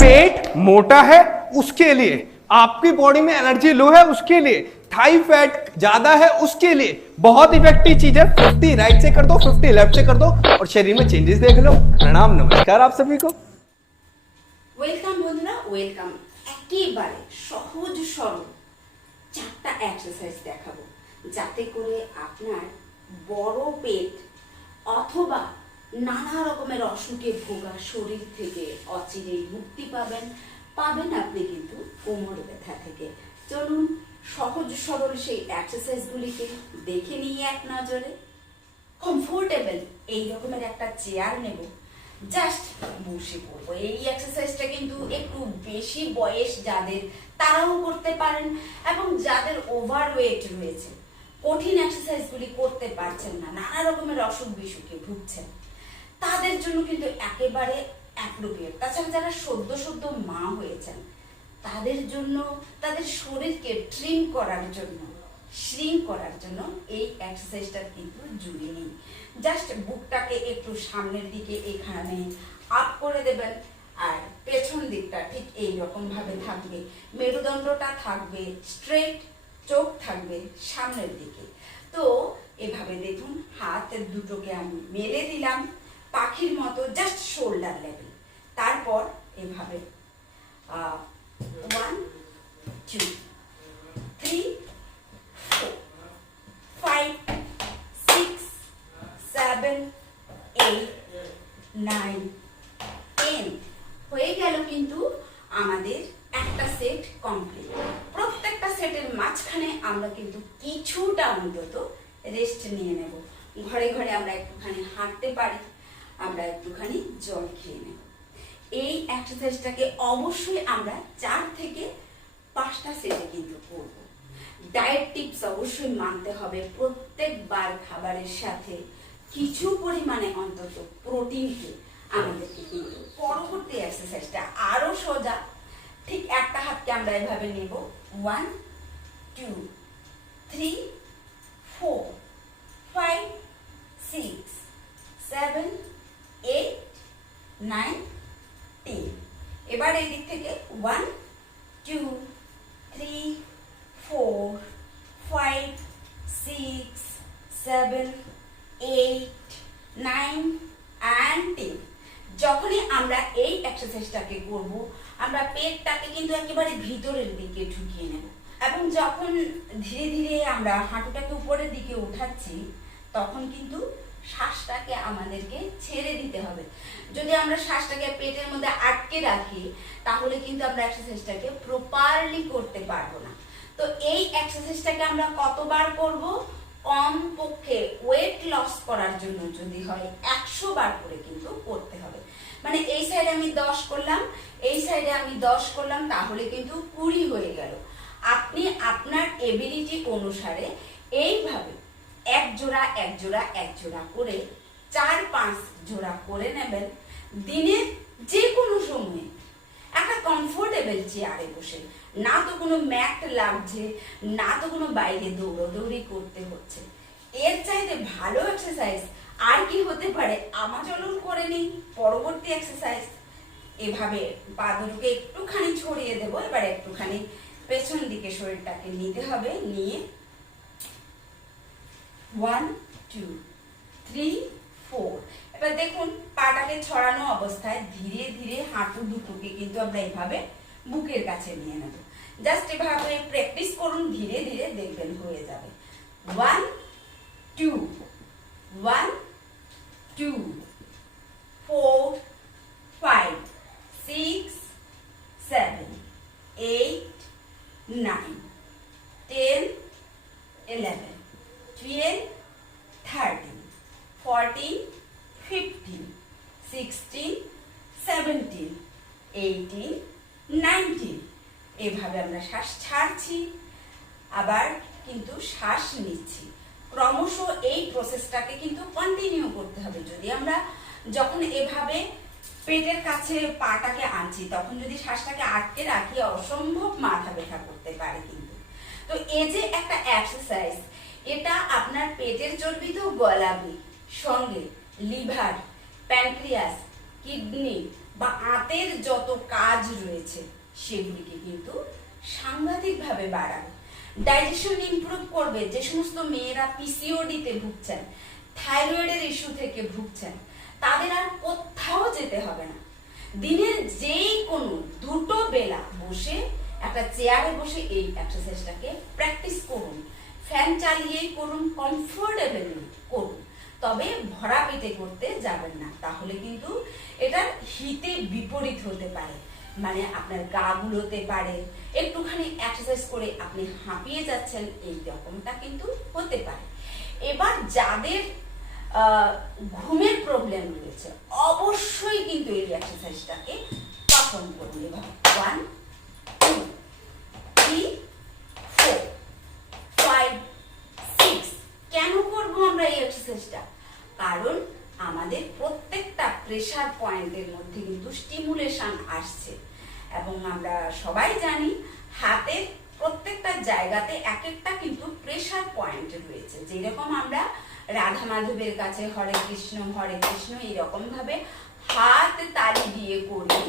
पेट मोटा है उसके लिए, आपकी बॉडी में एनर्जी लो है उसके लिए, थाई फैट ज्यादा है उसके लिए बहुत इफेक्टिव चीज है। 50 राइट से कर दो, 50 लेफ्ट से कर दो और शरीर में चेंजेस देख लो। प्रणाम, नमस्कार आप सभी को। ওয়েলকাম বন্ধুরা, ওয়েলকাম। একেবারে সহজ সরল চারটা এক্সারসাইজ দেখাবো যাতে করে আপনার বড় পেট অথবা নানা রকমের অসুখে ভোগা শরীর থেকে অচিরেই মুক্তি পাবেন আপনি কিন্তু কোমর ব্যথা থেকে। চলুন সহজ সরল সেই এক্সারসাইজগুলিকে দেখে নিয়ে এক নজরে। কমফোর্টেবল এই রকমের একটা চেয়ার নেব, জাস্ট বসে পড়বো। এই এক্সারসাইজটা কিন্তু একটু বেশি বয়স যাদের তারাও করতে পারেন, এবং যাদের ওভারওয়েট রয়েছে, কঠিন এক্সারসাইজগুলি করতে পারছেন না, নানা রকমের অসুখ বিসুখে ভুগছেন, তাদের জন্য কিন্তু একেবারে অ্যাপ্রোপ্রিয়েট। তাছাড়া যারা সদ্য মা হয়েছেন তাদের জন্য, তাদের শরীরকে ট্রিম করার জন্য, শ্রিঙ্ক করার জন্য এই এক্সারসাইজটা কিন্তু জুড়ে নেই। জাস্ট বুকটাকে একটু সামনের দিকে এখানে আপ করে দেবেন, আর পেছন দিকটা ঠিক এই রকম ভাবে থাকবে, মেরুদণ্ডটা থাকবে স্ট্রেট, চোখ থাকবে সামনের দিকে। তো এভাবে দেখুন, হাতের দুটোকে আমি মেলে দিলাম পাখির মতো, জাস্ট শোল্ডার লেভেল। তারপর এভাবে 1 2 3 4 5 6 7 8 9 10 হয়ে গেল। কিন্তু আমাদের একটা সেট কমপ্লিট। প্রত্যেকটা সেটের মাঝখানে আমরা কিন্তু কিছুটা অন্তত রেস্ট নিয়ে নেব। ঘরে ঘরে আমরা একটুখানি হাঁটতে পারি, আমরা একটুখানি জল খেয়ে নেব। এই এক্সারসাইজটাকে অবশ্যই আমরা 4 থেকে 5টা সেটে কিন্তু করব। ডায়েট টিপস অবশ্যই মানতে হবে। প্রত্যেকবার খাবারের সাথে কিছু পরিমাণে অন্তত প্রোটিনকে আমাদেরকে কিন্তু। পরবর্তী এক্সারসাইজটা আরো সোজা। ঠিক একটা হাতকে আমরা এভাবে নেব, 1 2 3 4 5 6 7 8 9 10। এবার এই দিক থেকে 1 2 3 4 5 6 7 8 9 and 10। যখনই আমরা এই এক্সারসাইজটাকে করব, আমরা পেটটাকে কিন্তু একেবারে ভিতরের দিকে ঢুকিয়ে নেব, এবং যখন ধীরে ধীরে আমরা হাঁটুটাকে উপরের দিকে উঠাচ্ছি তখন কিন্তু শ্বাসটাকে আমাদেরকে ছেড়ে দিতে হবে। যদি আমরা শ্বাসটাকে পেটের মধ্যে আটকে রাখি তাহলে কিন্তু আমরা এক্সারসাইজটাকে প্রপারলি করতে পারবো না। তো এই এক্সারসাইজটাকে আমরা কতবার করব? কমপক্ষে ওয়েট লস করার জন্য যদি হয় 100 বার করে কিন্তু করতে হবে। মানে এই সাইডে আমি 10 করলাম, এই সাইডে আমি 10 করলাম, তাহলে কিন্তু 20 হয়ে গেল। আপনি আপনার এবিলিটি অনুসারে এইভাবে এক জোড়া করে 4-5 জোড়া করে নেবেন দিনের যে কোনো সময়ে, একটা কমফোর্টেবল চেয়ারে বসে। না তো কোনো ম্যাট লাগছে, না তো কোনো বাইরে দৌড়াদৌড়ি করতে হচ্ছে। এর চাইতে ভালো এক্সারসাইজ আর কি হতে পারে? চলুন করে নিই পরবর্তী এক্সারসাইজ। এভাবে পা দুটোকে একটুখানি ছড়িয়ে দেবো। এবার একটুখানি পেছন দিকে শরীরটাকে নিতে হবে, নিয়ে 1 2 3 4। এবার দেখুন পাটাকে ছড়ানো অবস্থায় ধীরে ধীরে হাঁটু দুটোকে কিন্তু আমরা এভাবে বুকের কাছে নিয়ে নেব। জাস্ট এভাবে প্র্যাকটিস করুন, ধীরে ধীরে দেখবেন হয়ে যাবে। 1 2 1 2 4 5 6 7 8 9 10 11 12 13 14 15 16 17 18 19। এভাবে আমরা শ্বাস ছাড়ছি, আবার কিন্তু শ্বাস নিচ্ছি। ক্রমশ এই প্রসেসটাকে কিন্তু কন্টিনিউ করতে হবে। যদি আমরা যখন এভাবে পেটের কাছে পাটাকে আনছি তখন যদি শ্বাসটাকে আটকে রাখি অসম্ভব মাথা ব্যথা করতে পারে কিন্তু। তো এই যে একটা এক্সারসাইজ, এটা আপনার পেটের চর্বি তো গলাবে, সঙ্গে লিভার, প্যানক্রিয়াস, কিডনি, বা আঁতের যত কাজ রয়েছে সেগুলিকে কিন্তু সাংঘাতিকভাবে বাড়াবে। ডাইজেশন ইমপ্রুভ করবে। যে সমস্ত মেয়েরা পিসিওডিতে ভুগছেন, থাইরয়েডের ইস্যু থেকে ভুগছেন, তাদের আর কোথাও যেতে হবে না। দিনের যেই কোনো দুটো বেলা বসে একটা চেয়ারে বসে এই এক্সারসাইজটাকে প্র্যাকটিস করুন। ফ্যান চালিয়েই করুন, কমফোর্টেবলি করুন, তবে ভরা পেটে করতে যাবেন না, তাহলে কিন্তু এটার হিতে বিপরীত হতে পারে। মানে আপনার গা গুলোতে পারে, একটুখানি এক্সারসাইজ করে আপনি হাঁপিয়ে যাচ্ছেন, এই রকমটা কিন্তু হতে পারে। এবার যাদের ঘুমের প্রবলেম রয়েছে অবশ্যই কিন্তু এই এক্সারসাইজটাকে পারফর্ম করুন। এবার 1 2 3 4 5 6। কেন করব আমরা এই এক্সারসাইজটা? কারণ আমাদের প্রত্যেকটা প্রেসার পয়েন্টের মধ্যে কিন্তু স্টিমুলেশন আসছে, এবং আমরা সবাই জানি হাতের প্রত্যেকটা জায়গাতে এক একটা কিন্তু প্রেসার পয়েন্ট রয়েছে। যেরকম আমরা রাধা মাধবের কাছে হরে কৃষ্ণ এরকম ভাবে হাত তালি দিয়ে করি,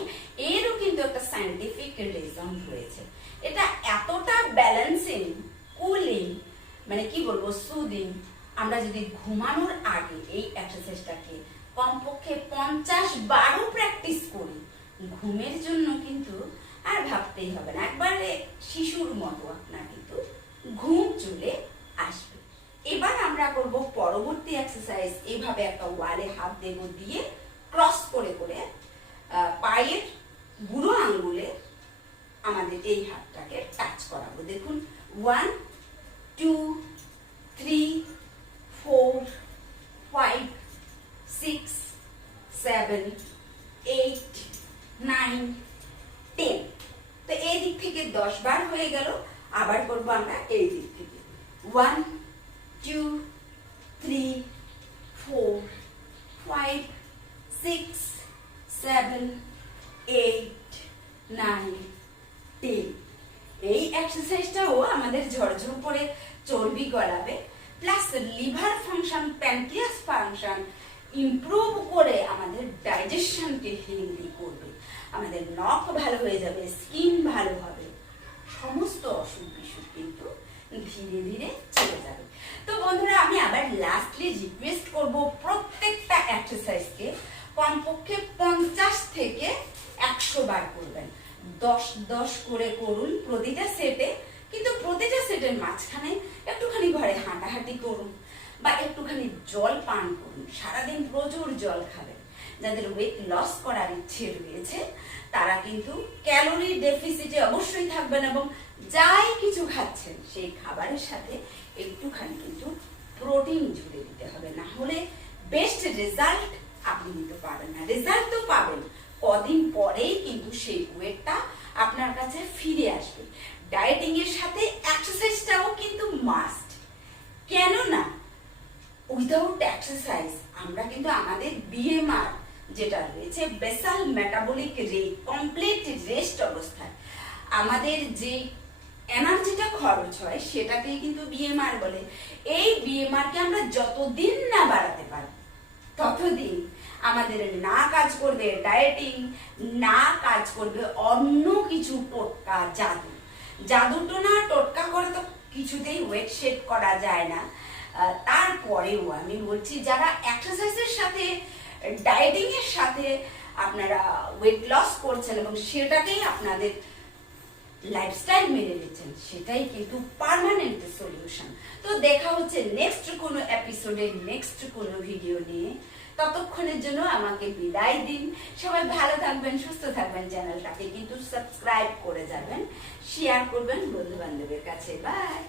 এরও কিন্তু একটা সায়েন্টিফিক রিজন রয়েছে। এটা এতটা ব্যালেন্সিং, কুলিং, মানে কি বলবো, সুদিং। আমরা যদি ঘুমানোর আগে এই এক্সারসাইজটাকে কমপক্ষে 50 বারও প্র্যাকটিস করি, ঘুমের জন্য কিন্তু আর ভাবতেই হবে না, একবারে শিশুর মতো আপনার কিন্তু ঘুম চলে আসবে। এবার আমরা করব পরবর্তী এক্সারসাইজ। এইভাবে একটা ওয়ালে হাত দেব, দিয়ে ক্রস করে করে পায়ের বুড়ো আঙ্গুলে আমাদের এই হাতটাকে টাচ করাবো। দেখুন 1 2 3 4 5 6 7 8 9 10। তো এই দিক থেকে 10 বার হয়ে গেল। আবার করব আমরা এই দিক থেকে 1 2 3 4 5 6 7 8 9 10। এই এক্সারসাইজটাও আমাদের ঝরঝর করে চর্বি গলাবে, plus liver function, pancreas function improve করে আমাদের ডাইজেশনকে হেলদি করবে। আমাদের নখ ভালো হয়ে যাবে, স্কিন ভালো হবে, সমস্ত অসুখ বিসুখ কিন্তু ধীরে ধীরে চলে যাবে। তো বন্ধুরা, আমি আবার লাস্টলি রিকোয়েস্ট করব, প্রত্যেকটা এক্সারসাইজকে কমপক্ষে 50 থেকে 100 বার করবেন। 10 করে করুন প্রতিটা সেটে, কিন্তু প্রতিটা সেটের মাঝখানে একটুখানি ঘরে হাঁটাহাঁটি করুন বা একটুখানি জল পান করুন। সারাদিন প্রচুর জল খাবেন। যাদের ওয়েট লস করার ইচ্ছে রয়েছে তারা কিন্তু ক্যালোরি ডেফিসিটে অবশ্যই থাকবেন, এবং যাই কিছু খাচ্ছেন সেই খাবারের সাথে একটুখানি কিন্তু প্রোটিন জুড়ে দিতে হবে, না হলে বেস্ট রেজাল্ট আপনি নিতে পারবেন না। রেজাল্ট তো পাবেন, কদিন পরেই কিন্তু সেই ওয়েটটা আপনার কাছে ফিরে আসবে। ডায়েটিং এর সাথে এক্সারসাইজটাও কিন্তু মাস্ট। কেন না, উইদাউট এক্সারসাইজ আমরা কিন্তু আমাদের বিএমআর যেটা রয়েছে, basal metabolic rate, complete rest অবস্থায় আমাদের যে এনার্জিটা খরচ হয় সেটাকেই কিন্তু বিএমআর বলে। এই বিএমআর কে আমরা যতদিন না বাড়াতে পারবো ততদিন আমাদের না কাজ করবে ডায়েটিং, না কাজ করবে অন্য কিছু টোটকা, জাদুটোনা টোটকা করে তো কিছুতেই ওয়েট শেপ করা যায় না। তারপরেও আমি বলছি, যারা এক্সারসাইজের সাথে ডায়েটিং এর সাথে আপনারা ওয়েট লস করছেন এবং সেটাকেই আপনাদের লাইফস্টাইল মেনে নিচ্ছেন, সেটাই কিন্তু পার্মানেন্ট সলিউশন। তো দেখা হচ্ছে নেক্সট কোনো এপিসোডে, নেক্সট কোনো ভিডিও নিয়ে। ততক্ষণের জন্য আমাকে বিদায় দিন। সবাই ভালো থাকবেন, সুস্থ থাকবেন। চ্যানেলটাকে কিন্তু সাবস্ক্রাইব করে যাবেন, শেয়ার করবেন বন্ধু বান্ধবের কাছে। বাই।